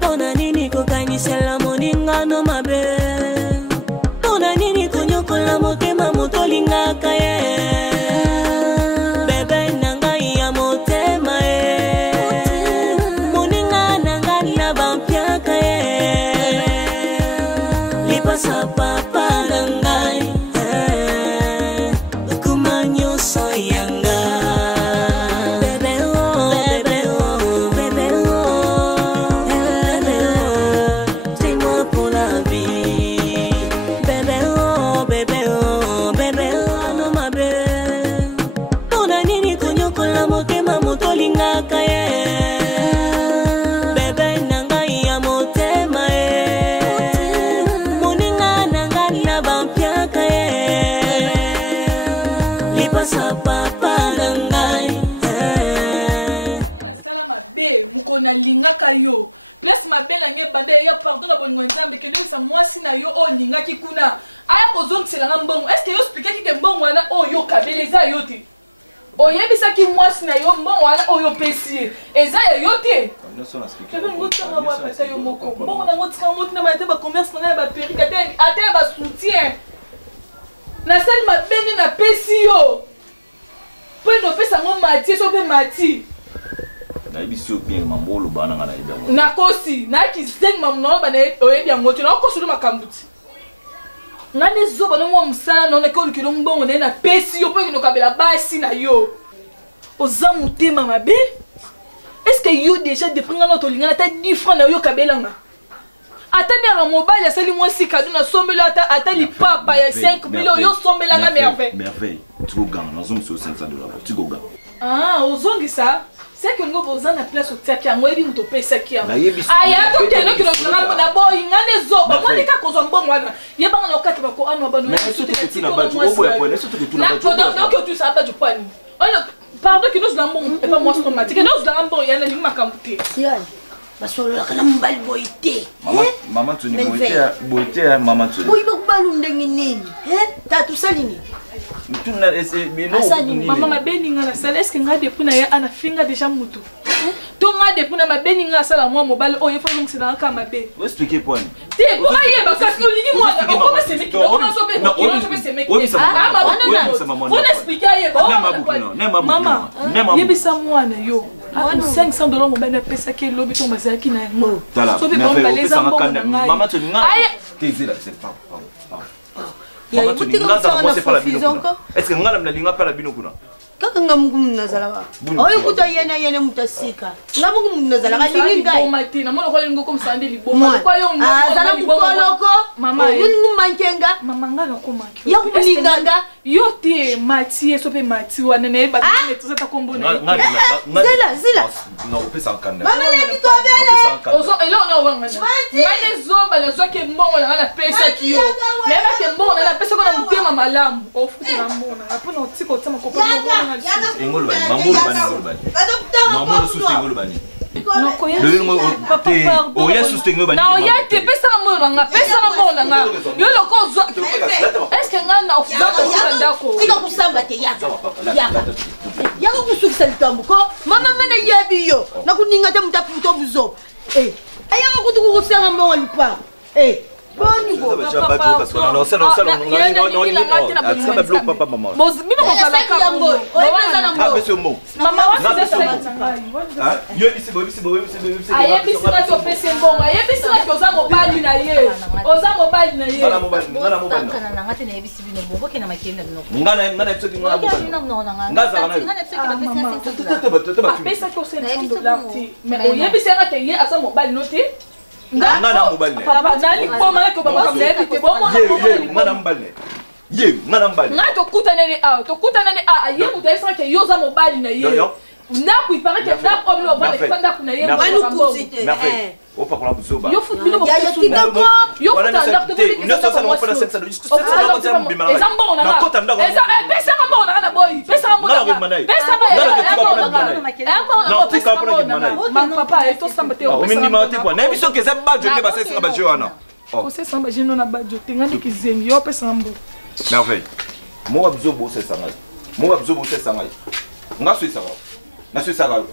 Pona nini kokanyisela moninga no mabe. Pona nini konyokola motema motolingaka ye. Bebe nanga ya motema ye. Moninga nanga na bampiaka ye. Lipasa papa nangai. Kumanyo soyanga. Bebe oh, bebe oh, bebe oh. Bebe oh, dis-moi pour la vie. Bebe oh, bebe oh, bebe oh, no mabe. Pona nini konyokola motema motolingaka ye. Bebe nanga ya motema ye. Moninga nanga na bampiaka ye. Lipasa papa nangai. Nasala mabe mukona lingaka yo. Place mabe na nge bande ya pardon na bolingo nzambe kende sa mwasi na yo o lingaki kuna. Aya kozongisa nga mbongo. Est-ce que yo expliquer ki mbongo wana o yo kabeleza yo te? Oyebisa ki mwasi na yo mbongo wana o yo pesi. Eza ya yo te. Mbongo na ngotika moti na ba commerce na ba perruque ate ba soutien. Na sel mabende na pesi yo. Pendo pesa ngo mati so pe mati. Na ibisi bien mambolo bana ngana ida. Na kosi na ki zeng mamno ba na oyebi ngoto na kosi lu makambuti. Ngane zoba no mwa musala no na ko lukilo mbongo na pesi yo pe kino kabela basi na yo. Oza mutema mabe. Est-ce que yo déjà dépendre notre lingana ta 10 francs na yo kabela nga? Attendez à mobile, c'est le moins si cadeau na sombela ata li papa ya 5 millions yo sombela na merveille. Merveille. Tu go gagner, nous sommes sur $500. Tu go gagner. Ah, ozongi ça. C'est que nous bozana na place au tiaki yango ebi muto pesa ki yango. Aya to keno kino ngana na boy ngane zoba. Mwani ka kozo mbongo wana. Yeba ngana okati bako anu bano. Mais est-ce que tu n'as pas du obo ya point? Est-ce que tu n'as pas du obo? Non que tu sais pas du point. Pardon que nous l'ambon et pas moi automatique. Nous l'ambon yana ni makambuti. Sian. Basolo la kana mbali boite. Maman tu ni boite maman tu. Boy bakubalu ndenge nini? Tatu salini. Tu na essayer bino. Maman mabeni ngala sala est-ce que nga depuis na ya ana finga déjà mutu. To nga depuis na mabeni ngala sala moi mobile o yefa donc c'est dans ka mabe. Vous expliquer point. Ti ko aye ba kasi olingi moi on commence se meki. On commence se meki. Ah maman. On expliquer aye ba. Maman. Yebisa moi na yo. $500 mobile na pesa ke lobi to mazaki na ngo. So be bon baleza mbongo. Maman tu nga. T'es là c'est pas. Maman tu nga ça moi c'est pas la bino. Est-ce que nga na linga pas la bino kuna? Kaka ngamugumu nazala. Oyo kuta yena mutasika. Ngamugumu nazala kalingi ngai. Boma tina mona kwa lingo comme ça ndeli boma. Kwa yo ngo. Azala kukoloko. Mama yingu mankenga. Mama ngana ko manki. Ya kulinganga. Yo te mati so pe mati wana na eba ne to zata kombo na. Zila. Non, on peut s'en canner. Mama le kitobela. Ozo elo na wanga. Mane zoba na zo ke mbongo na pesa ki yo. Mema ke mbongo na pesa ko na mutema malamu. Ofuti na mbongo. Apona otiko tsama ko pa mbongo. Engolo bani, mamolo bani. Mamolo sustengolo bani. Non koya. O ya sustengolo bani. Na ya te pesa mbongo nga, pesa mbongo nga. Yo loko zo. Est-ce que nga na ofuta ko ndako? Tika kusamba te yaka. Yaka kusukisa litambo ko. Mama mana yebi yo. Na kuninga te mutaputo buzo. Ayaka kutuku kusanga mbongo lipa. Boni go. Papa. Non, c'est non. Ça me bloque papa maman. Bon, bino ko sala ka. Ah, monsieur Mo. Mama wa c'est ah, yo bisi bo. Aye bisi na to pese mbongo. Aye bisi na ko za mobile na ye. Oza mobile na ye. Ngana mobile. Kana na ngati na yebisi bino bongo ke na makenda bino. Ngana episode ngana mobile. Ngaza ngana pesa ko $500 mais oye bisi na ke ye asa mobile no te. Ngana mobile. Papa nani ko ma ko ba ko lebite bo mo ngana mobile. Ye, ngana mobile. Na to kutana ni a ye utayesa ke yo za mobile na ye. Ndaku ipara ke ndaku omlo ba le panda kuna ye. Wanu kusite. Opa kuna buzoba. Yo futu bino ya tikako. Yo futu ndaku te une autre ça on fait 500 $. Ezambo na. Eza pesa ngamo na boy. Pesa ngamo na. Pesa ngamo. Non, tu comprends que mana. Man papa eto samba te. O minima te kwa. Na biso ke za ba jonne ba sesa ba joana. Ko se samba jino na ba jote ngani kizengi yo pesa ngamo. Merveille. Mo abzobo sesa ngai. Mo abzobo sesa ngai. Ngaso isa. Na sesa ngai.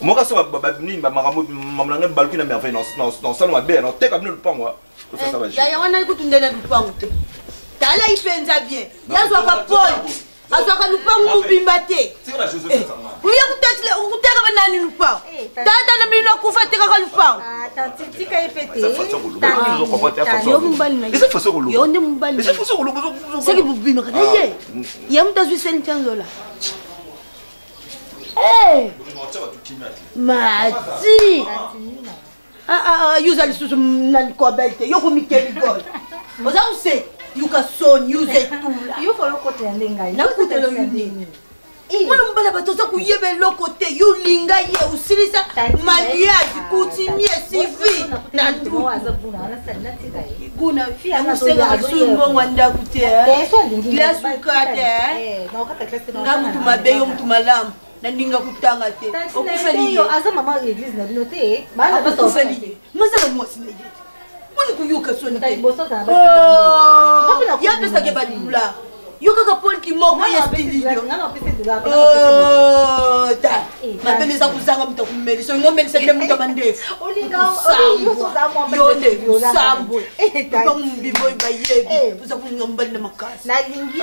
Moi quand ça nini ba makambo mamlanga baluki na merveille non ça no mabe non teka bino lupango. Ça va. Ya wana kutundela lupango te. Tala ipenza bien. Yazwa ka Paul. Azwaka lupango mubimba te. Sika Joseph ça. Uya kutatile ukuteka banani lupango. Tata na mina kufa teka ka lupango. Ah, tanti tika epete. Yo mbali na. Esa faso kulubu. Yo ndi mbali. Esa faso kulubu. Seki mubimba ka. Ye. Ya mutazwi $5. Eh. Mati. Yuza lisusu nalikobete. Yo kumikeli gol. Oza use. Yuka son use tula. Yo follow kote yande ngai. Na kote lo yinde. Mwana mbala batoza kuyebe lokote yo linga ye usilisa mariage kutimie CV na ndu. Kuna fia musenga sungo mwanda kute. Glass ukate. Na mtu mabeyo mtu malamu. Na ndinga kutanga te. Okufeli yo aza mama église na binote. Bana ba okufeli. Maza mwasi ne. Mwana kuyuka soni te. Boso za ba. Ya pesa ke badula. Yo kaka Paul ki moko ya stili yo. Ngana pesa dola. Ta. Mapende za kuzanga mtu kumeli. So ngomeli sa dem mtu mandefu. Olinga yo so za mo yo nde sambo. Ba mbimbo ba yebi. Uza kulinga mbali na makasi. Na lingi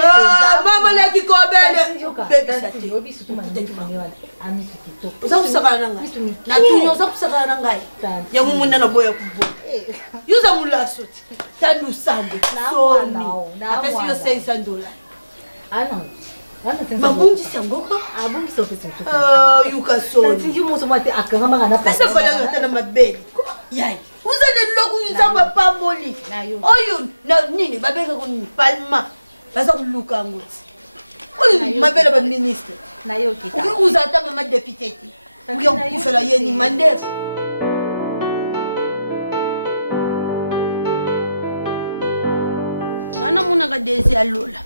mama la ki kobele. Baby sa te. Yo bisu tu mandefu manewala. Ami su kitoko. Uza kusakana ngai. Na tunyo uza kusakana ngai. Ya mumuna na boya kubo. Yuza mulaso. Tandu sambo. Apesi yo $600. Ah non. Mabungi sangoko? Abungi so pesa tu. Yuka so. Tanti yo mo so mate akanga mangana pa. Pesa fala ngata na mabeli. Yai. Uza de loku yuzamba pamboli. Oyo na nini babeka ko palma. Basa kuluka ngoti. Oyo mabela ba minister. Na yo kita. Uza ta mama deputy. Uyo kufela yeni mandefu. Ngana muna ka desi alola.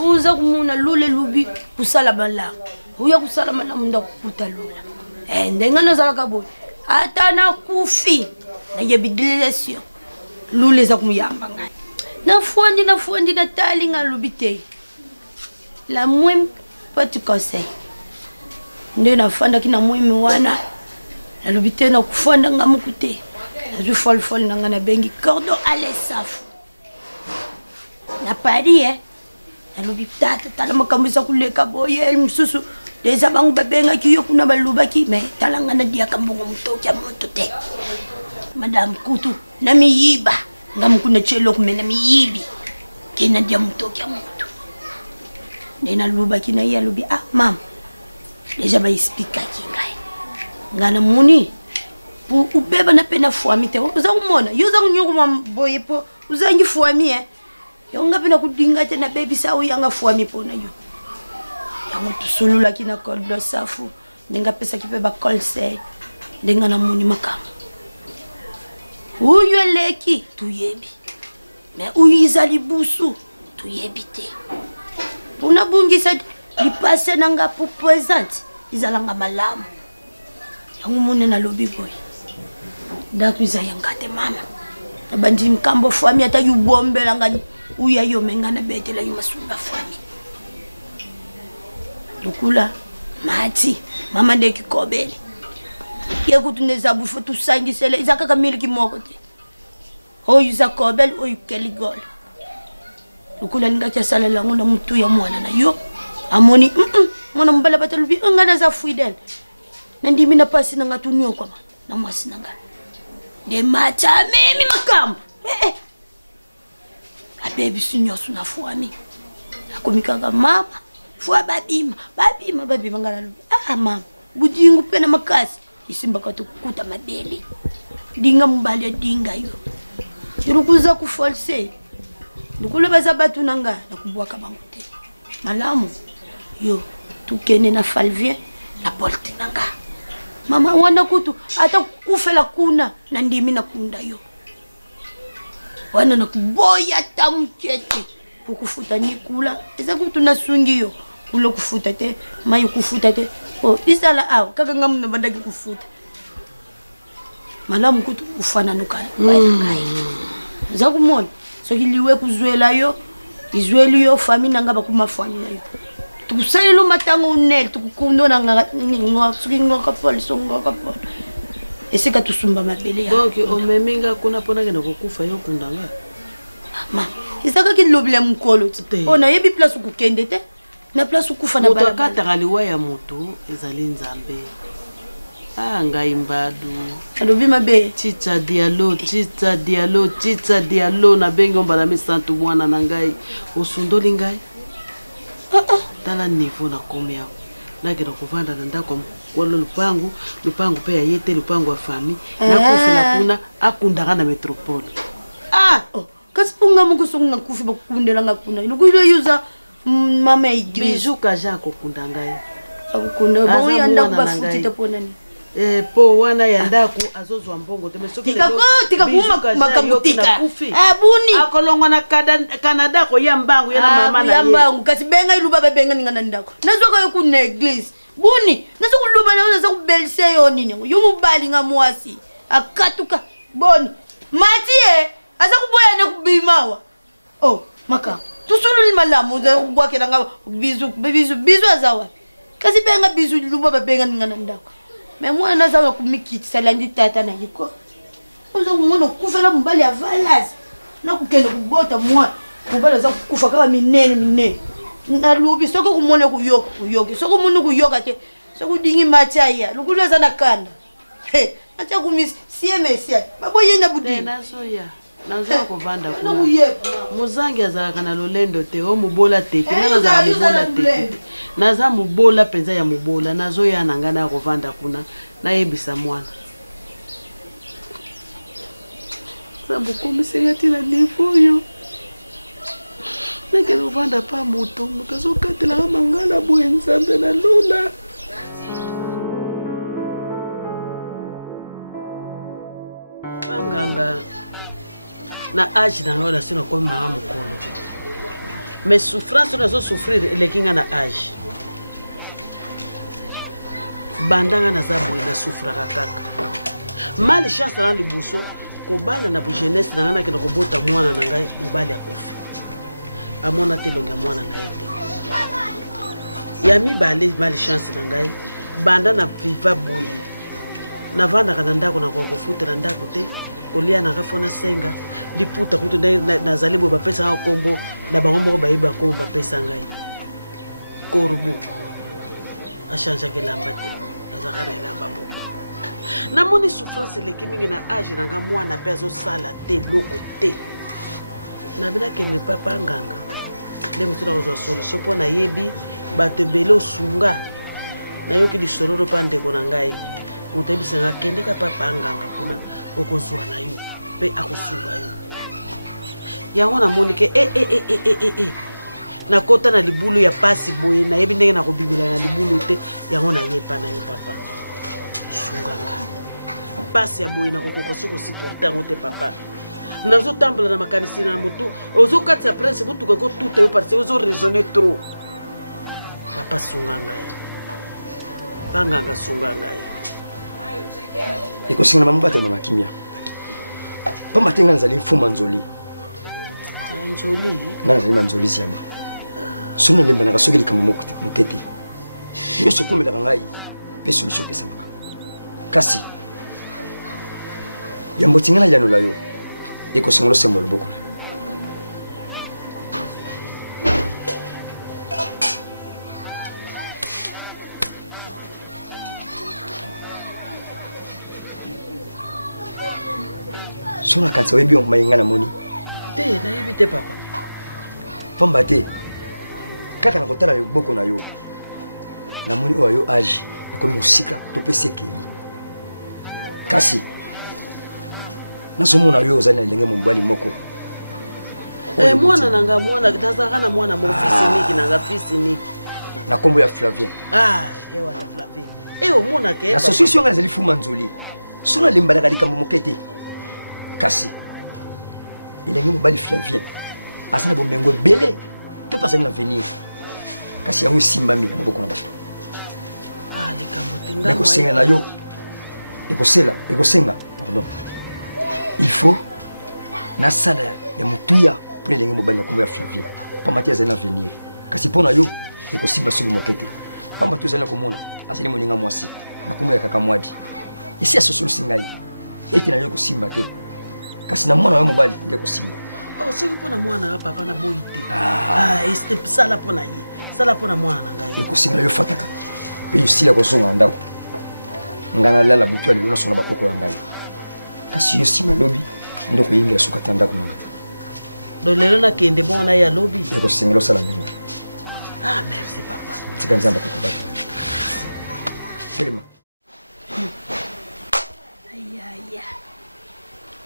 Uza kumuna lule lubi kusala bala. Uya kusala mala munda kukuta lula. Ndengana zala kaboy. Ata na kufi. Na yebidilesio. Lule za kumuyamba ngai. Na fuandi na tali nga lubite. La mwem pati conseil. Nde na fanda kina mwemi wana. Na lubite na kufanda nga mukute. Na ju fol na nga na bengi cordo ale safu. Na pari na lubitata tala makamisa kuleka boye msusu. Deza bangu babenga kiyo kuna baluba ki me talanga na dia kambongo mtoki amoto te. Madam kutu na miyiba ngamukuna chelo kumena miyibi kena dia mtoki amoto. Nena luba kina ya lubi mam. Deja ba speaker kingai. Ngana muni pu ubeba na pena fuami te. Uza umona yuza kunyuko mamboye po uza ngi fuami yo ngapi na kudinga tena baby sawu yanga fuami po na yo. Yango tusulula kina koldo safu ndinga pesa kipe ba kolse ndinga na muni makam uyo leki tuyebi me uyo izali busu tuyebi te una bungisa lipase nanga po present izalanga malamu yango mune na lobi boy ndakuza yangate mama abandi mkambo fami ata yubombela ngani uya yo mengana betela yumasumba fami Lukula, mati, mama ndeki kobele. Kia kutuneza bufo tu sangi sele, izaka kamili kimoko te. Ho yuza kobele, o yukeli gol. Lukula ninga kia sala langu na mtu ya mwana na yo. Amoni, mwana mbala bata lubi, ngana za fuidel. Nandi mina pasi na nga tunyo kwa na mwasi na nga. De macha mimi makambu. Abebi sunyosu na fuami. Akumikanga mama. Fua babima ngala lubi. Mama, budingu pena makasi. Isimba katukuta mabeli. Dinga mbali dinga yo. Irukuza kufalse. Ndukule baza batu nanga na kubwaka bangu te. Malamu yo tukene na falvien na polte nanga. Mama wanda kutu ata kufela kuna na ndimi na kunda yo. Wana na kuboya tamchete. Kukufuta nikula. Eza kutu na sungi yo. Ulo kufuta te, mayu kufuta te. Oh, isala au kaka ngamu na bandaki kufuta. Malamu kutu ufana nukana. Za kumona. So hiliwe kuzwela yo. Izweli yo fami nanga bakuma fami na yo. tukusalela matango unele tukukundona ngwa suki ngwa kapole so ngwa kapole esika tusumba mabele ya donc omeminga kuna pona kena kokufa yo kundanga ma isaka kilobile mkolo ona yebi place ukukende te na place ukufa na bala kata kaliwa ya moto ezali nzambe ngai mbadu alobi mabe chicha dialo na bengi ombala misantu mwana na ngai osundoli ngai tala niveau na komi yako nakena kovanda na ndako walo lupangu pe ya yete lupangu wa fami nakufila kuna akundaka na metropole kasi punga mungu songa kufi bakundela ngakuna inokuilo yuza mama igreja bijou kaja kokunda ngai akukunda bo yanda kubafutita ponani po wana ya ndako azozwa mbongo te mesoki tika kuma makabutika buni akolongwa na Canada ko ya mbangu yana mama na ya mbangu kasi benga iluba benga ningana ndako nazoka yo ku neglise buni nasokuluba na nasokubelise yo nini yo mubali nga mwasi akatuka boni matie asakuboya ne kubimawa maka tusulu malamu za kubwakela nga bizu azawa kasi benga bizu luba benga ningana ndako mais moi na za kumikiti salandi tata na yiko ozo ngono kufela mbali ya valazi na kukenda kubota mwa kubala za kufa kama minene na lubi soko kumone kuyoka soko munu kuyoka te soko dingi machaya lukuleza na kanda acha kumis siemesi baboye na budi nazo kovanda kuna muzangi azalaka na lolendo te omubola tete naza mubola tete naza mubola penza ya mubola nazo ya nanga na kovanda kuna nayebisa mwana sambu komisenga tina nifoyo nakena kovanda pa moto azokatelaka mangala boye nzambe na lula panganga na âge na ngona sino comme mama mukolo mais souffrance nazo souffrir elekinga na âge bandanga na zaboy na souffraka kaka mal chance na libuso ko bana na bu jeunesse na ngana kena ko bota mwana na ngai mobali akufi amona telonga mwana na yete ya mibale mal chance na ngai banda na viva boyi na vanda kana ndako na ko futela ndako te kolia na rafona senga liputa kutu na zalibo ba pesa kombo na bango moko bayiba ko ba pesa ngai korbu a changer que lamba te azakana lamba bo na moni souffrance le kimingi na âge na nga mwana pezo sala te loko te na bila que le papa nganga le mutuna ko solution po na yebi ba te belo sunga na yoki di sororo pande ko na ngai utebisanga kende ka papa nganga kuna okozwa na yo pe akosuba yo yango na monike na kota na libulu ya pasi boye na yebi ndenge na kobibila na libulu te yango na yepa na yo papa sunganga pasi ya boye na kokoko siko supporter ngo te papa nazo tambula na makanisi na mutu ozo katsa prince butu ko tuta yo parce ozo raisonner trop papa sunganga panganga sunganga iko singa mambata na makimia pamba tinga nzali mfuma nzoli nana zali manzoli siaba sono lemba na kasogeli kama mokete nyoso kumela ngai pe solution pesa maka kasi yambo tinga na yanula yo iko singa lo sembolo bokuna sona kansa webi mayenga na moni te na yebi te papa pamba te kaka na kotala yo boko na yo na moni oyo âge ko musika to pese ki kasi na somo na yo ozali na lenge mombali moko mwana nanga mwana dazaka na mwana mo fils niki nanga fils niki na kombo ya Flavien ewa na Flavien o mona ke na solution nga zali fuma nzoli sona limbala ka likambo mokete kasi ilengi mobali Flavien asana bomengo bele to pasani na venir kasi yango simbami na maboko na bato likambo tenga ko senga na yo ekosenga pardon il faut na sala ya mutuya pour ilengi mobali na kombo ya Flavien pa matia zena venir kasi pona yo ekosimba soki moke te pamba tozali na komona azali moninga mwasi bakombo ya kaka mwadi esi asosolusi ngai ete nayo kosimba te kasi na mwana wa mobali nde kosimba soki mpona mwana ya papa na boyi te sala mpona ye sala mpona mwana na ngai ekosinga yo fataka mpe yosila kozonga ndako ngai nalala butu ya lelo nasonga bakoko ya ngai kasi yo nsima lobi nde koyinga ya suka ta ndako na ngai do lelo nakende bongo na ye alobi ekosengela osala ndenge merci papa tika nzambe akokobata telema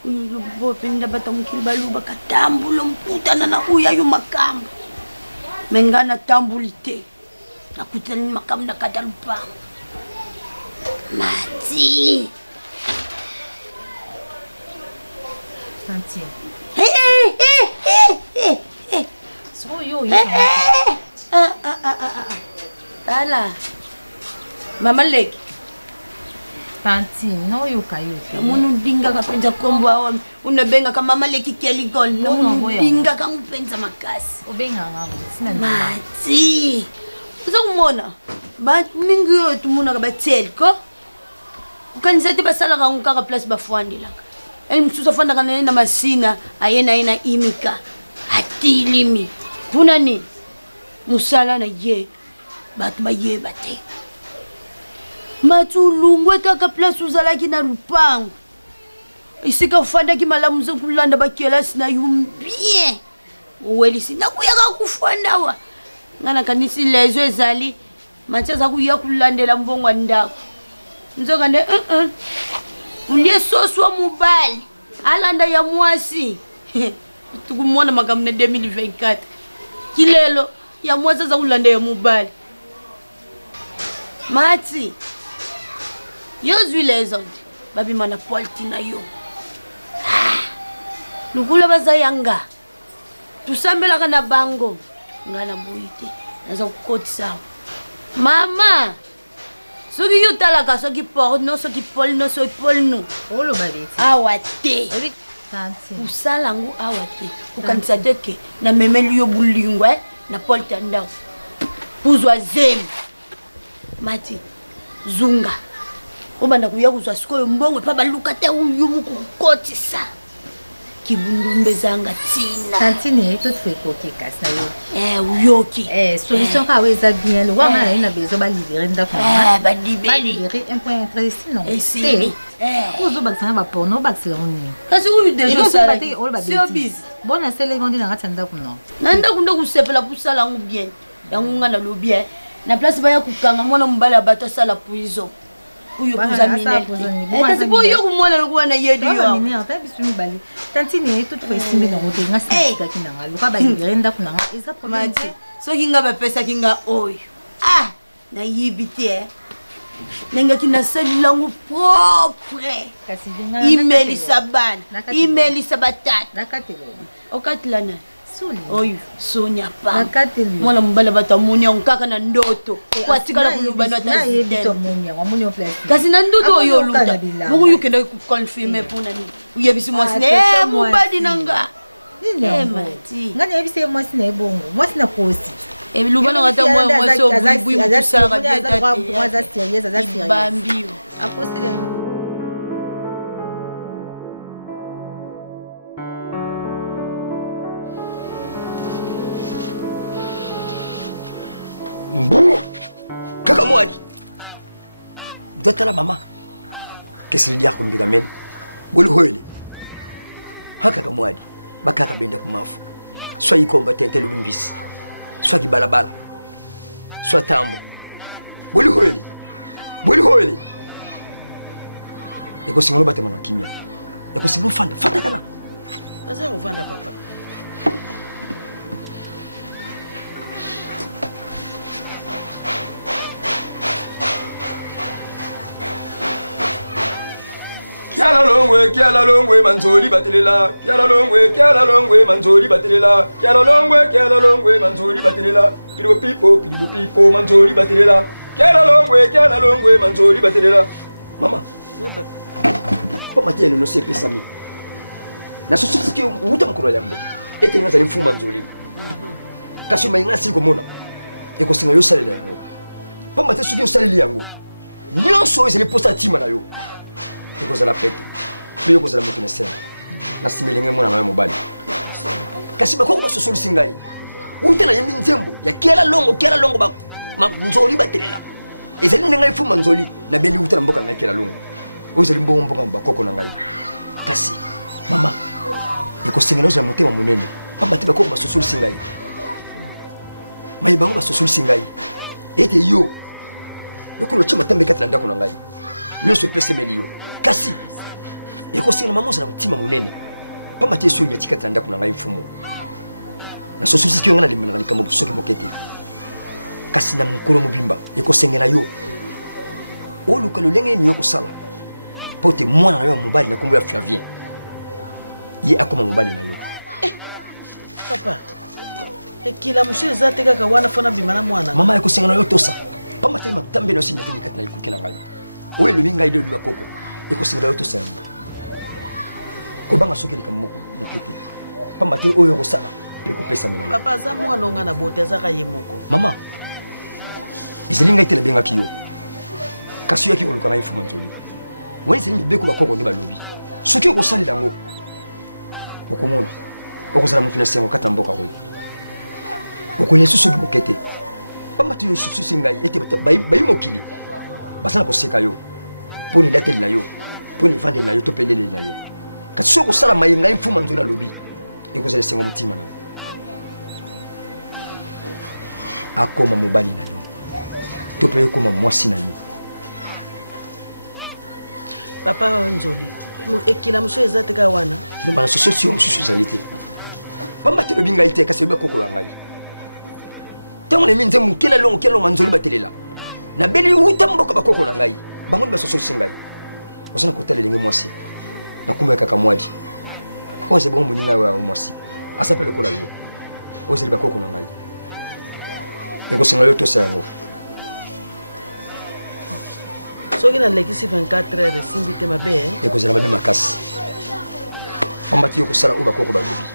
uyu bopenda batamukili baluba katambulo mputana na uya yo makambo mengana tambuli te nakutana ni makambo na kata lupango mati Tanti. Tala mama leki Tanti, no yuka. Munu dinga kapenza kombo awa unabenga kama mama leki keligol na munu dinga kamupenza makasi Obenga ngabo sina mati uza kumona ba mingi yo tumuna kabatseli ko ukanisa te basala ka ngaka place bafwandela msusa fanda kana na masina ayena imika hatilimi kuna ni musala na ye batu baye bate matulungwe kaka place uzalaki na lupango isika ufanda ki malamu zo kulanda bakela sina yumbie welisi nakuyaka kufandawa ngana kanisi lezo ezali machaza kuya kulandela mbongwa ndako nzoka nde ulie soswa mubali alanda ya mwasi tukumwona makamuna 2024 kilelo ya mwasi za kulanda ya mubali mati yozwi lezonde babi mana polti na yo lukula baza yanga tusambelaka na bango ngana buite naza kukotisa mama soki yo talaka soki porte no soki pole no soki pole no olo baleti awa te Tanti usala ngu awa te ukanisa teke na memeli yo bulingwe na polta ndao uzwa zemi mati zunga obanda kuya kuzwa sikoyo mbongwe pa baluka te uyu mukukotisa kibundumbe zanga tina Tanti ne tout fait koki kasa yo uyoki solution ka weza bien le wanga na ina bezo ba libérer ndako ba libérer un point très sinon esi kuzo bakisana ba porno bakisela oni kasi uyu deja sala c'est obis bona sele ngondi na ngata ndako no nanda kunda kusepela pusala ngu bien yangu ngana lo bien na place baya kukanga mwana mbala bato sala puizo uyo kuzamine kasi bo yo kumona lokuwa na yedi yo mine ata bisumi bali Tanti ne tout fait simbe na ngote nga sika kinanga luka ba libérer ndako nanga eza problème soki nga bapesa kinga oyo na yibite nenga kinasalangu propre imelisa bana imelisa batata nakatelo okatilana suli oyo sonya pa nakatelo mwana mbala batamuni kaka na ndoto kwatikala kulubana kasi na ndoto oyo oluta bongo yokenda kuconfirme mpona nini uyebisi mwasi na mobali nanga mati ngani yebise mwasi na ebongo mwasi na kosi lubana kata mwasi obwibwi mukusalaka bambio akosile Mbou kaka mwadi dotala mama kesi dia kumbika men boli hoyle haka kamwadi bakaka benda kumafu swa ikomba tente lubimbisi swa kibalabala swa tambo boli hoyle ekosingolo batema na kimia ekosingolo fanda kana asa uvanda papa Kiala longwe manzoli batelela kiala longwe manzoli batelela kiala longwe manzoli batelela pidibo pipo manzoli batelela kiala longwe manzoli batelela mama po matene no sepe sami na sosiki uta mkoro yambo ete ngaza ni fuma manzoli kasi mainga siko mona ekosenga yo salela yango pamba te soki osaleli yango nyonso ezali posa ntima na yo ekozala pete mpe yo kozala moto na sena na nsima elenge mwana na yo mobali kasi bakoko basosolisi ngai ute na yembi nzembo ya kiala longo nzoli batelela ezali nde ngai fuma nzoli nabeli uta na mboka na ngai kiala longo oyo ezali mbongo mboka bakoko na ngai kasi mama ekosengela ozala motema monene pamba te bakoko basosolisi ngai mayi bango basosolisi ngai ete yo lokola otya matambe kati na ndako na ngai nyonso epesemeli yo kasi ekosengela mama ozala motima monene pamba te esi onyati kati na ndako na ngai mfumu nasosolisaki yo ngai nalimbana na likambo soki moke te kasi na mokolo mobimba ekosengela yo oluka lolenge nini yo kosala mpo te mwana na yo ya mobali na kombo ya Flavien ye akoma mobali na yo papa ekila mosu eza te kaka wana fana bima na mwana mama ekosengela yo tosa pamba te matambe na osi nyateli kati na ekuke na ngai oyo elobi ngai lelo bakoko ekosengela yo tosa yango kobanga soki likambo moke te pamba te oyo kosala mpe kopesamela papa aza mwana onga na bote azaka ye moko mama ezali ngai te nabengaki yo kasi yo yaki koluka ngai fuma nzoli wani ezali mibeko bakoko nde balobi soki okosalela yango okomona okozala motu na sengo kati na mboka oyo okolia soki moke te pamba te yo susi ngai ete bayi mokili baza na koseka yo mpo na elateli na yo mpo na evandeli na yo to mpe eleleli na yo kasi soki okosala mayi ngai mfuma nzoli alobi ekozala esengo motima na yo akoma mobali na yo to mpe ekoma mwasi na yo papa nzoli ekila mosu eza te kaka wana ndomba na sosolisi yo mosusu ezali te pamba te lobi ngai te kasi oyebi bakoko ya ngai ntango na emi nzembo kela longo nzoli batelela nabeli uta mboka bakoko na ngai bango nde basosolisi ngai oza na kotala elenge mwasi nakumba kaka mwadi oyo ezali bango moninga ya mwasi asa mpe lokola yo oyo ezali bakoko na ngai ekosengela yo tosa yango soki nalekisi 24 heures esimbi te mabe ekozala mabe makasi pamba te yo kosala oyo bakoko balobi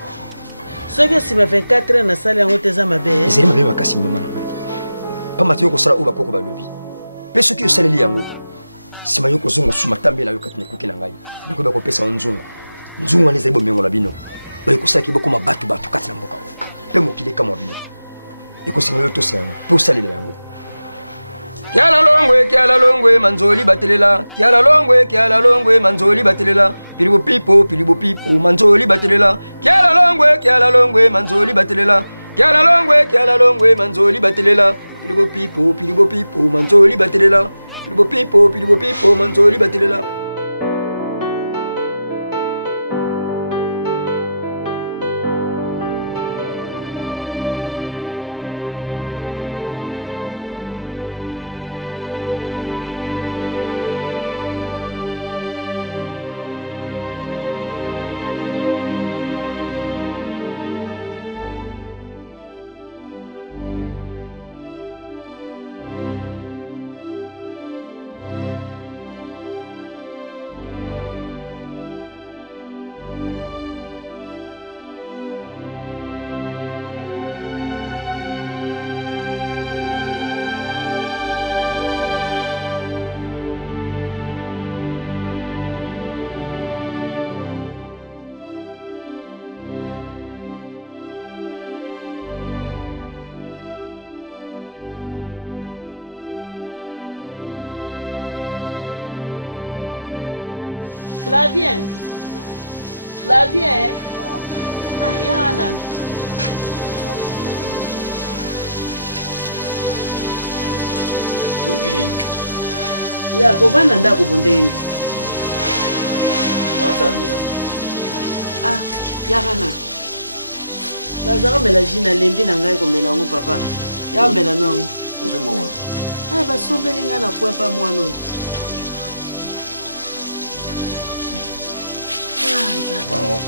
soki esima 24 heures nasali yango te eza mabe ezali mabe makasi mbama na ngai pamba te yo kosala oyo bakoko balobi mpe soki osaleli yango nsima yo kozonga susu matambe na yo kati na ekuke na ngai nakoyeba kopesa yo nzungu wana ezali bomengo na bino oyo ekosalaki bokoma bato kati na mboka oyo mpe mokili ekamwa bino ekosengela yo tosa yango mpe osalela yango kiala longwe manzoli batelela kiala longwe manzoli batelela pilibo pipo manzoli batelela kiala longwe manzoli batelela kiala longwe manzoli batelela pilibo pipo manzoli batelela pilibo pipo manzoli batelela Flavien. Yana. Ya kobana ndako bondeni. Yana. Nazara mela jina lembi na ngai komela ngo papa. Ya mela nongo. Uzengo. Basombeli nga na kwa pa mwana. Vamos.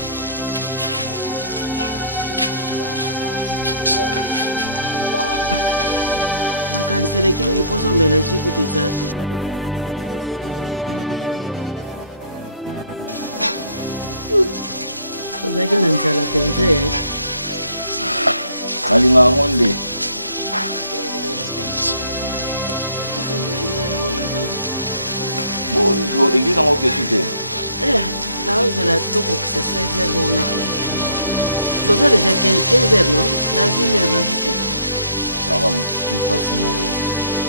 Makanisele kimi niposo melaji kutezate. Ozaki na nzala penze. Alinga ngonde. église en haut que tu t'es. La hausse de la toko qui se 16h, bon, on a tout ça déjà 15h, non? La ville est rajoutée. Ah, bon, tout passe mon.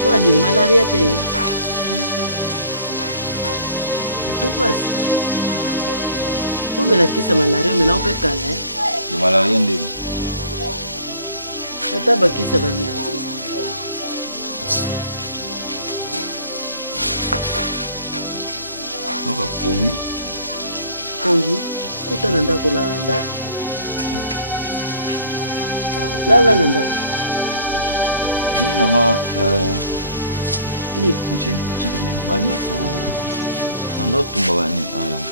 Quoi, ni malaria, t'es? Tout passe. Pour me la qui c'est malaria, mais là on peut caler. Le malaria, on dit. La table qui c'est bien. Non, pas Pongi. Pongi, kuta nanda kola anda. La nanda. Ni nanga Ni. Banyak sama. Nanda tumbawan ni ayam.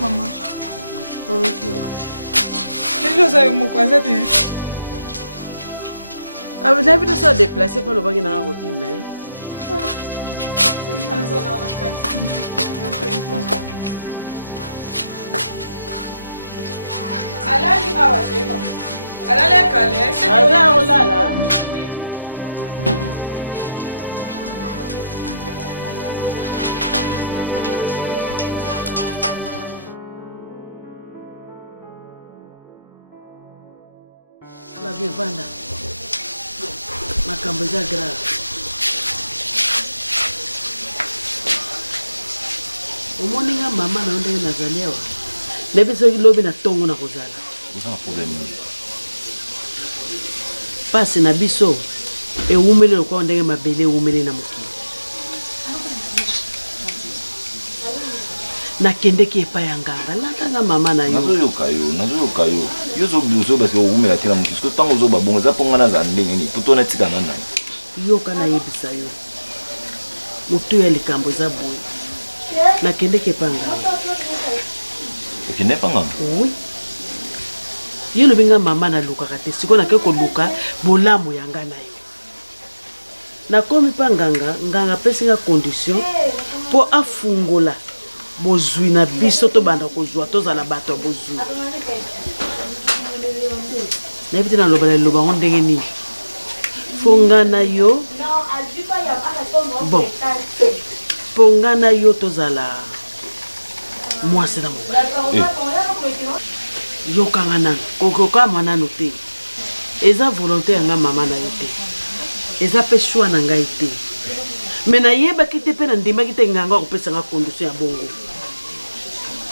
Maman. Quel est ça, mon croisette? Ah, vous avez vu ça déplacer pour le baguette dans la route, mais. Vanda makambo eza grave omoni nga mama na yo ndenge nazali awa ndebi soki lobi na ntongo na kozala pasi na biso ewumeli lokola ndenge mabele ewumeli na mokili nakendeki epai ya nganga landanga mama na yo nazoyoka yo yo zobiuso parce que oumela te na moki soki ntango ozoba bongo eza mpo nga naza ndenge nini poto natika na nani yoka nayebisa yo motu ya likambo eza boye nakendeki epai ya nganga okende epai nganga oui ye lobi nga mama nalukaka te sikoyo nake koluka bolamu ya nga na yo nakomi mpa nganga apesi nga condition mpo afungola bozwi na biso tobanda kozwa tozala bato ya bozwi nayebi te naloba na liloba ngo ndenge nini fo nga na yo bon mpo nga na yo tozala mwasi na mobali yokanga nano kokokama nano te eza volonté ya nga mama na yo te eza mpe shwa na ngai te me nayebaki te mpe nandimaki te nganga akopesanga condition ya bongo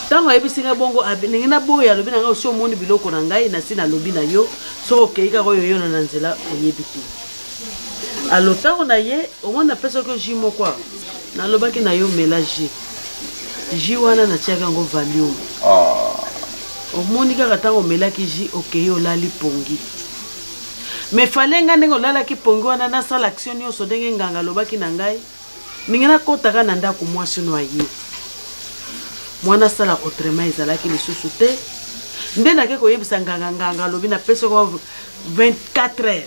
ntango ayebisi ngai bongo ndenge naboya alobi na ngai osi omoni biloko na ngai nasi nalobi na yo soki okei kaka oyo yono na nzela oyebi te alo ntango na ye omoni napesaki yo jus moko awa nalobaki na yo mela jus wana natiaki yango valium omoni kaka ntango omelaki jus okei olali pongi me fale nga ndenge olalaki pongi wana nasala action nyonso ndenge nganga alobaki na ngai ndenge nakotaka na ndako mwasi no aye mwana asala autrement ezalaki lisusu te nde nake koyebisa nganga alobi napesi ko 24 heures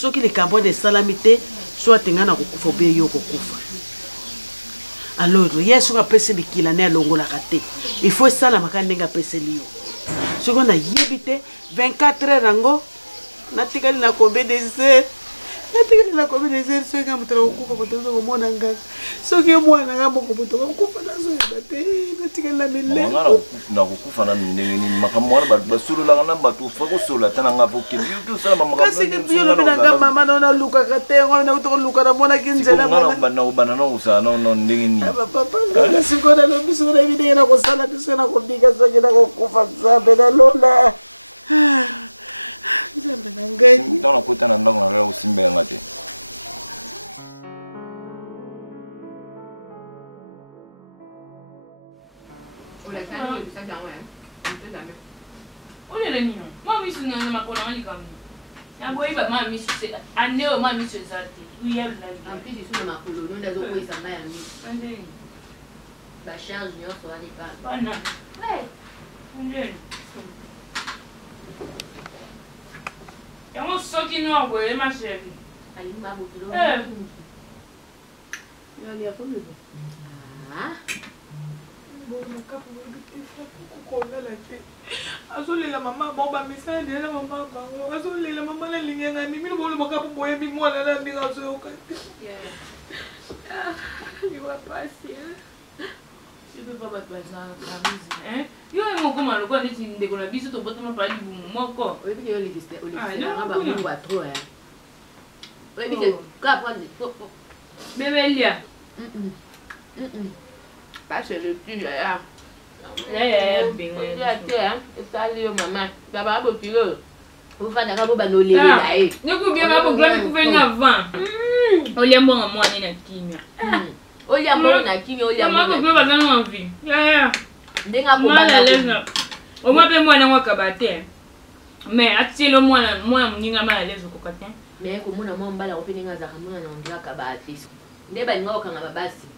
soki likambo ede esalami te so atenga na kokufa obe yo kokufa alors ye soki apesi likila nde alongolaka te il faut esalamaka ndenge apeseli yo soki nayebi te 24 heures yango natikali na combien des heures atikala komi desert soki nga moto nakokufa moto ozokomona ngaka soki yo mwana nga moko moto kokufa nazoyeba te natikala milele nakokufa na ndenge nini makambo wana basololaka na bato fa kosolola ata na nga kasi yo lobi na nga mama na nalukaka te yango nakuta koluka namonaki nzela nakobana nakosala no ndenge nini papa nga siko nalobi siko nayebi ndenge nakosala te soki nakobika soki nakokufa nzambe nalola nzambe na ngai ntango nakota na ndako nakala kosimbelanga te Yango soki no aboye ma chérie. Ali mama kilo. Yali akomi. Bon makapu ngiti kukonela te. Azolela mama bomba misala dela mama bango. Azolela mama la linyanga ni mino bolo makapu boye bi mwana na ndinga zoyoka. Ni wa pasi. Je peux pas battre ça hein? Yo moko maloko neti ndeko na biso to botama pa libumu moko. Oyebi ke yo lekiste nga ba mungu atro hein. Oyebi ke ka prendre Bebelia. Pas c'est le plus ya. Bingo. Ya te hein. Esali yo mama. Baba bo kilo. Ufanda ka bo banolela eh. Nyoku bien ba bo glami ku venga avant. Oliambo nga mwana na kimia. Oliambo na kimia oliambo. Mama ko ba na envie. Ya. Ndenga ko bana leza. O mwa pe mwana ngwa kabate. Mais atilo mwana muninga mala leza ko kate. Mais ko mona mwa mbala ko pe ninga za kamuna na ondira kabate. Ndeba ninga okanga babasi.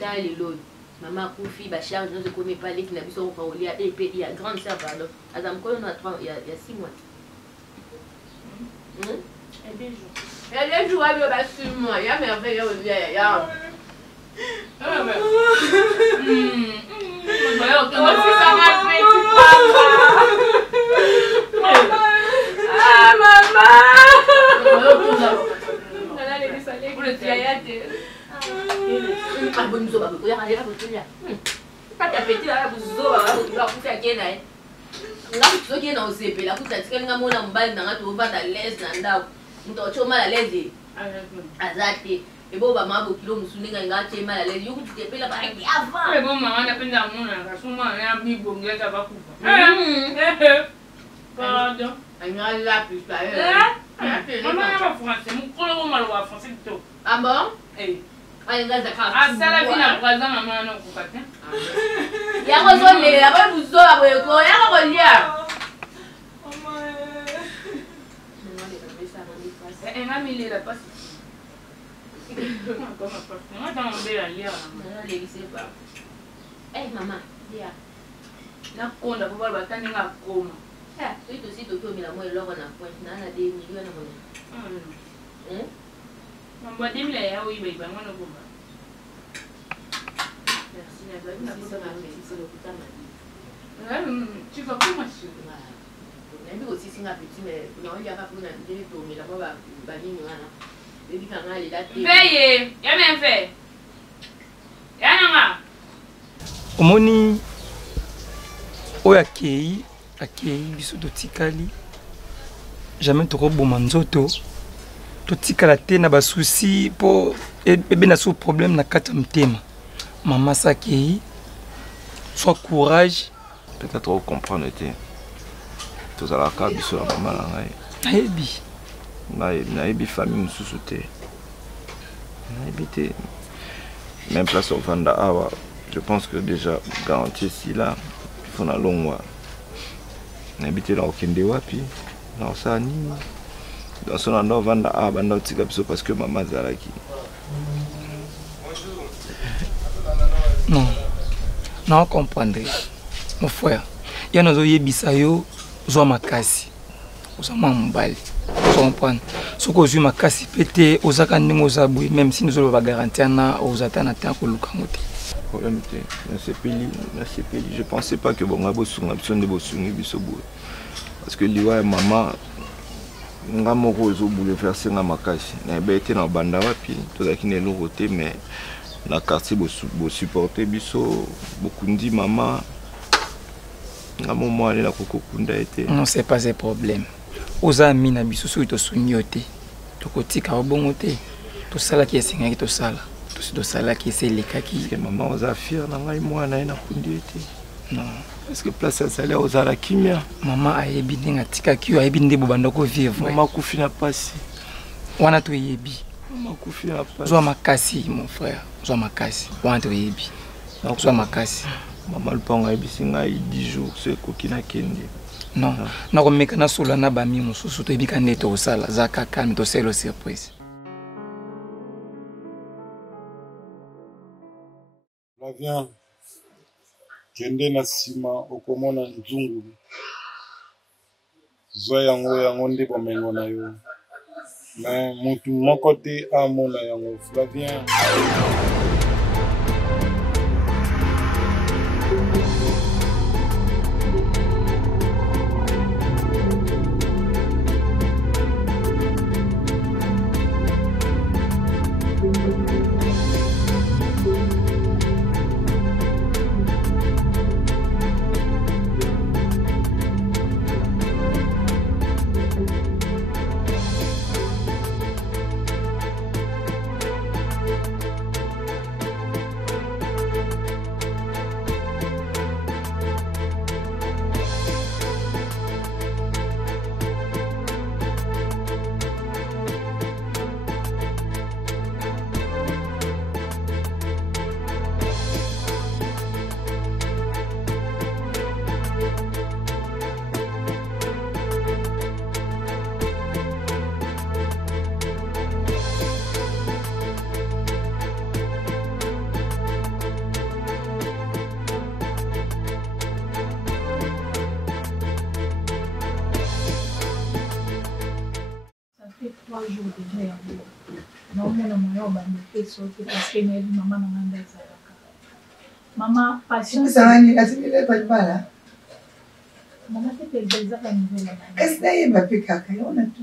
Tali lolo. Maman Koufi, ba charge, nous ne connaissons pas les qui n'habitent pas au lit. Et il y a grande sœur, pardon. Adam Koyo, il y a 6 mois. Il y a 2 jours. Il y a 2 jours, il y a 6 mois. Il y a merveilleux, il y a. Ah, maman! Ah bon, nous avons pas aller là pour tuer. Pas d'appétit là pour zoba là pour faire quelque chose. Nga mtu qui est dans CP là pour ça que nga mona mbali na ngatu va ta l'aise na ndao. Mtu choma la l'aise. Azati. Et bon ba mabo kilo musuninga ngati mala l'aise. Yuko tutepe là ba avant. Mais bon maman napenda mona kasoma na bibo ngeka bakufa. Pardon. Anga la plus là. Maman na français, mon kolo malo wa français to. Ah bon? Eh. Ah, ça la vie na kwaza maman na kokate. Ya ko so le la ba buzo ba boye ko ya ko lia. Nga mili la passe. Comment t'as enlevé la lia? Eh maman, lia. Na konda pour voir batani nga koma. Eh, tu aussi tu tu la moi loko na point na 2 millions na moya. Mambo 2000 ya oui baiba ngwana bomba. Merci na ba ni ça m'a fait c'est le kutama. Tu vas comment ça? Nami aussi singa petit mais na on y a pas pour na ndé to mais la ba ba ni ngana. Ebi kana le date. Veye, ya men fait. Ya nanga. Omoni oyo akei biso totikali jamais tokoboma nzoto totikala te na basusi mpo ebe na so problème na kati ya motema mama sakei soit courage peut-être au comprendre te tozalaka biso na mama na ngai nayebi famille mosusu te nayebi te même place ovanda awa je pense que déjà garantie si là il faut na longwa nayebi te na okende wapi na osala nini dans son endroit vanda banda otika biso parce que mama azalaki non comprendre mon frère ya nazoyebisa yo zwa makasi oza mwa mobali comprendre soki ozwi makasi mpe te ozaka ndenge oza boye même si nozoloba bagarantir na oza ta na te akolukango te problème te nasepeli je pensais pas que bonga bosunga biso nde bosungi biso boye parce que liwa ya mama nga moko ezobouleverse nga makasi nayebi ete na banda wapi tozalaki na eloko te mais na quartier bosupporte biso bokundi mama nga momwale nakokokunda ete non c'est pas un problème oza ami na biso soki tosungi yo te tokotika obongo te tosalaki esengaki tosala tosi tosalaki ese elekaki mama oza fier na ngai mwana ye nakundi ete non est-ce que place azali ozala kimia mama ayebi ndenge atikaki yo ayebi nde bobanda kovivre mama akufi na pasi wana toyebi mama akufi na pasi zwa makasi mon frère zwa makasi wana toyebi zwa makasi mama lupango ayebisi ngai 10 jours so ekoki nakende non nakomeka nasola na bami mosusu toyebi ka nde tokosala za kakami tosala surprise Flavien kende na nsima okomona nzungu zwa yango nde bomengo na yo mais mutu moko te amona yango Flavien Maman, patience. Ça va, il a dit qu'il pas de mal. Maman, c'est exactement la nouvelle. Est-ce que il va piquer quand on a tout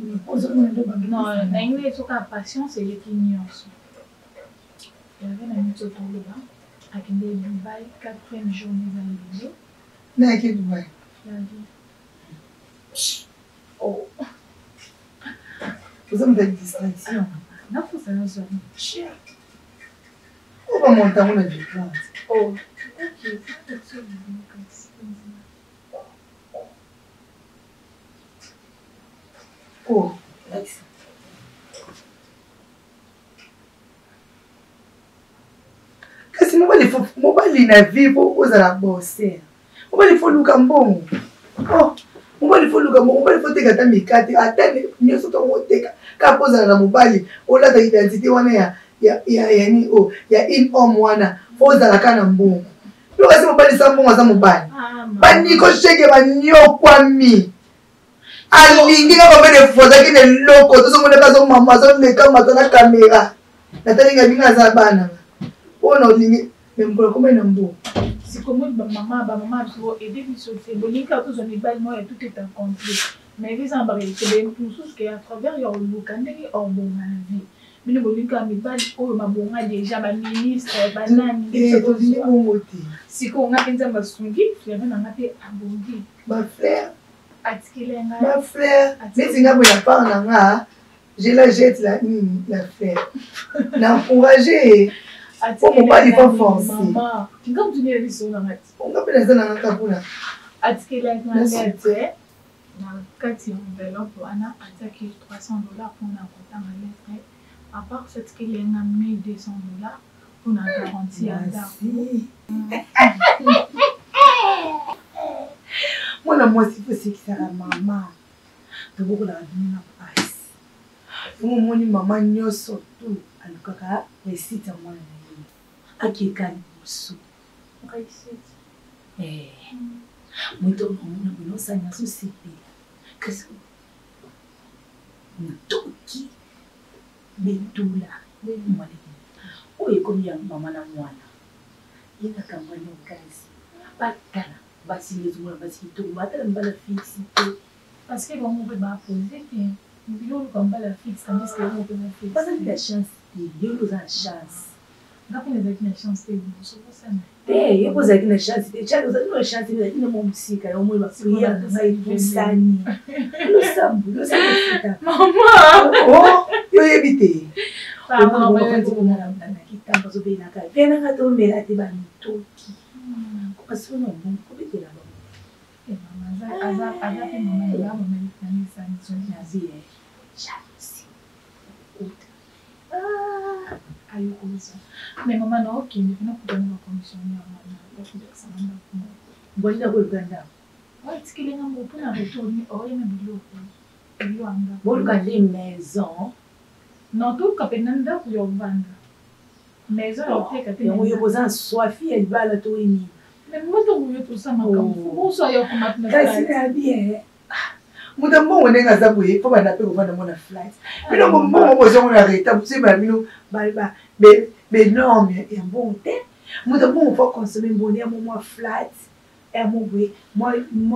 non, n'ayez pas patience et l'équilibre. Il y avait un autre tour là, avec des Dubaï, 4e journée dans l'île. Non, qui Dubaï? Oh. Vous avez une distraction. Non, faut faire un zone. Cher. On va monter on a du plan. Oh, ok. Oh, Alex. Kasi mobali na vivo ozala bosser. Mobali fo luka mbongo. Oh, mobali fo luka mbongo, mobali fo teka ta mikate, atane nyoso to oteka. Ka pozala na mobali, olata identité wana ya ni o, ya in homme wana, fo ozala kana mbongo. Lokasi mobali sa mbongo za mobali. Bani ko shege banyokwami. Alingi kama vile foto kile loko to somone kazo mama zo meka matana kamera natali ngabinga za bana ona olingi membo koma na mbo si comme maman so aider biso c'est bolinga to zone bal moi tout est en complet mais les embarquer c'est des choses qui à travers yo lukandeli or bon na vie mine bolinga mi bal o mabonga déjà ba ministre banani to dini ngoti si ko ngapenza basungi fera na ngate abongi ma frère ma frère, mais si je parle, je la jette la frère. L'encourager. Pour ne pas lui forcer. Maman, tu vas me dire ça dans la tête. On va faire ça dans la cabine. Attiquer la tête. Quand tu enveloppe, on a attaqué $300 pour un compte en lettre. À part cette qu'il y a $1,200 pour une garantie à Mwana mwasi fo sekisaka mama tobokola bina pasi omoni mama nyonso tu alukaka resite ya mwana na ye akeka liboso moto omona bonosanya sosepela kasi motoki betula mwana oyo ekomi ya mama na mwana ye kaka mwana okasi batala basi les gens basi to batala mbala fixité parce que bon on peut pas poser Bilo comme pas la fixe, tandis que on peut la fixe. Pas de la chance, yo nous a chance. Ngapi naweza kina chance tena, sio sana. Yo poza kina chance, chance za kina chance bila kina mumsika, yo mwe bafuya ngai tusani. Lo sambu. Mama. Oh, yo ebite. Mama mama ko na na kitambo zo bina kai. Vena ka to mera te ba mitoki. Kwa sababu no mbona ko bite la. Mama aza pe mama ya mama ni sana soni azia. Chance. Ayukuza. Mais maman na okay, ni kuna kudana na commission ya mama. Kwa sana na. Mbona ko Uganda? Ouais, ce qu'il est dans mon point à retourner, oh, il y a même de l'eau. Bon, quand les maisons. Non, tout le capenanda pour y vendre. Maison, il y a des maisons. Il y a soit fille, elle va la tourner. Mais moi, je veux tout ça, ma campagne. Où ça y a comme maintenant? C'est bien. Muda mbongo nenga zabuye po bana pe kuvana mona flight. Bino mbongo bozo mona reta mtsiba bino ba be norme ya mbonte. Muda mbongo faut consommer mbongo ya mo flight. Et mon bruit, moi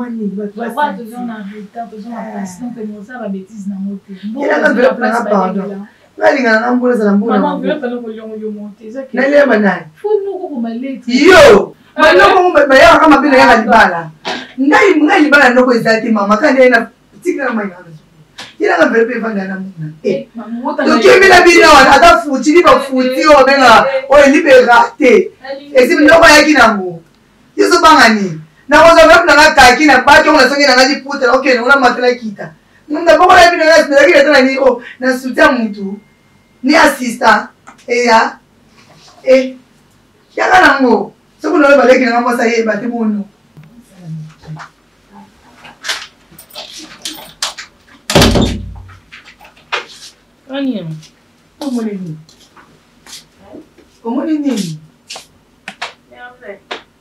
ni va voir toujours en retard, toujours en place. Donc nous ça va bêtise dans mon pays. Il y a un peu de pardon. Ngalinga na mbona za mbona. Maman veut pas nous yo monter ça que. Nale manai. Faut nous ko malete. Yo. Manoko mo ya kama bila ya libala. Ngai libala noko izati mama kandi ina tika mai ngalo. Ila nga vele pe vanga na muna. Donc kemela bino ata futi ni ba futi o benga o liberate. Esi noko yaki nango. Yeso bangani. Na wazo ngapi na ngakaki na baki ona songe na ngaji puta okay na una matela kita. Nunda boko na bino ngasi na kile tena ni o na sutia mtu. Ni assistant ya ya kana ngo. Soko no baleki na ngamba ye bati bono. Onion. Omoni nini?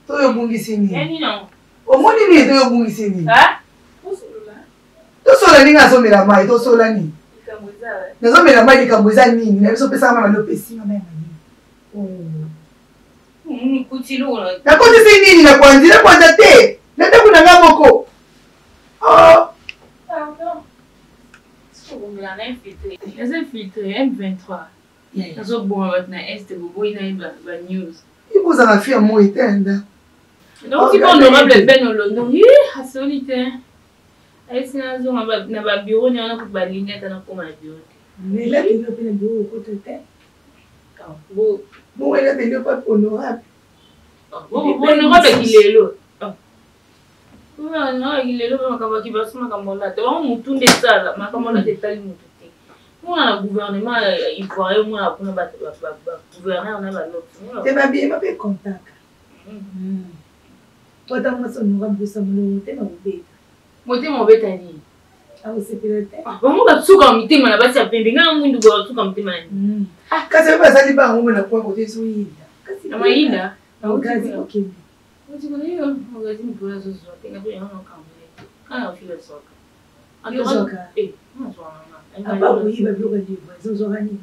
Toyo bungisi ni. Eni no. Omoni ni toyo bungisi ni. Ha? To sola ninga so mera mai to sola ni. Ikambuza. Nazo mera mai ikambuza nini? Na biso pesa mama lo pesi mama ni. Ni kutilula. Na kote si nini na kwanza te. Nenda kuna ngaboko. Oh. Pardon. C'est pour me la infiltrer. Les infiltrés M23. Nazo bon na este bobo ina ba news. Ibuza na fia mo itenda. Donc, si honorable Ben Olondo, à solitaire. Est-ce que nous avons un bureau, nous avons un ligne dans le bureau. Mais là, il y a un bureau au côté de bon, il y a pas honorable. Honorable, il est là. Non, il est là, mais il va se mettre comme là. On tourne des salles, mais comme on a des salles, on a un gouvernement, il faut aller au moins pour nous gouverner, on a l'autre. Tu m'as bien contact. Toi, tu as mon bétani. Ah, c'est peut-être. Ah, bon, on va tout comme il m'a pas sapé, mais quand on dit que tout comme il m'a dit. Ah, quand c'est pas ça, il va on me la point côté sur il. Ah, mais il a. Ah, OK. On dit que on va dire pour la chose, on a bien on camp. Quand on fait le soc. En tout cas, non, ah, pas oui, il va bien dire, ils ont gagné.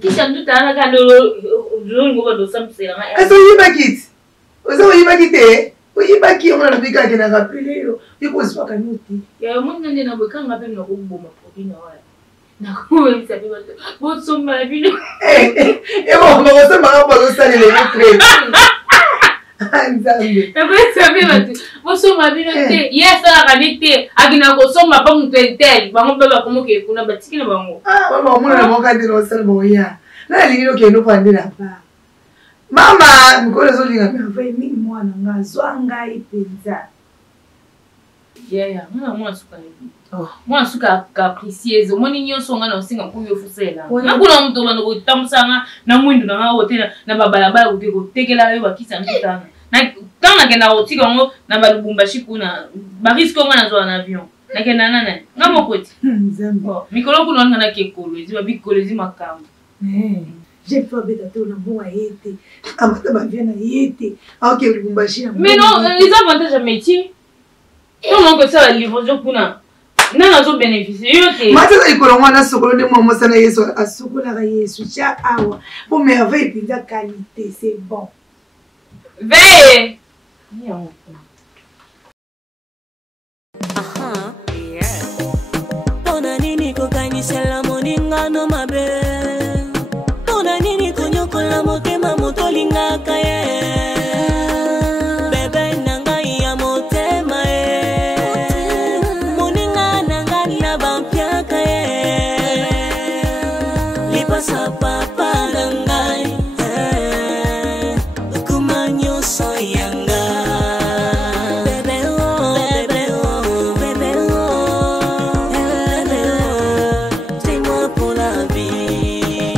Qui s'en doute à la gare de Sam, c'est la est-ce que vous quitte? Vous avez quitté? Oui, pas qui on a le bigard qui n'a rappelé. Il pose pas qu'à nous. Il y a un monde qui n'a pas rappelé nos bombes pour une heure. N'a quoi, il s'appelle votre somme à la ville. Et bon, on va se marrer pour le saler les autres. Après, ça vient votre somme à la ville. Hier, ça a ramené. Agina somme à pas mon tel. Maman, papa, comment que vous n'avez pas tiré le bango? Ah, maman, on a mon gars de nos salles, moyen. Là, il y a qui nous prend de la part. Mama, mkole zolinga mwe mingi mwana ngazwa ngai penza. Yeah, mwana suka hivi. Oh, mwana suka capricieuse. Moni nyonso nga na usinga kuyo fusela. Na kuna mtu bana kutamsanga na mwindu na ngawo tena na babalabala kuteko tekela yo bakisa ntana. Na tanga kenda otika ngo na balubumbashi kuna ba risque nga na zo na avion. Na kenda nana. Ngamo kweti. Nzambe. Mikolo kuna nga na kekolo, ziba bikolo zimakambo. J'ai pas bête à tout le monde à été. À ma table vient à été. Ah, ok, mais non, les avantages à métier. Non, que ça, la livraison pour nous. Non, on a bénéficié. Maintenant, il faut qu'on a ce que nous avons ça à ce que la Yesu cha awa. Pour merveille puis de qualité, c'est bon. Veille. papa na ngai okuma nyonso yanga bebe oh bebe oh bebe oh bebe oh dis-moi pour la vie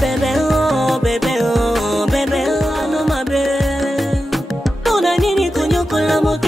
bebe oh bebe oh bebe oh no ma bebe pona nini konyokola moto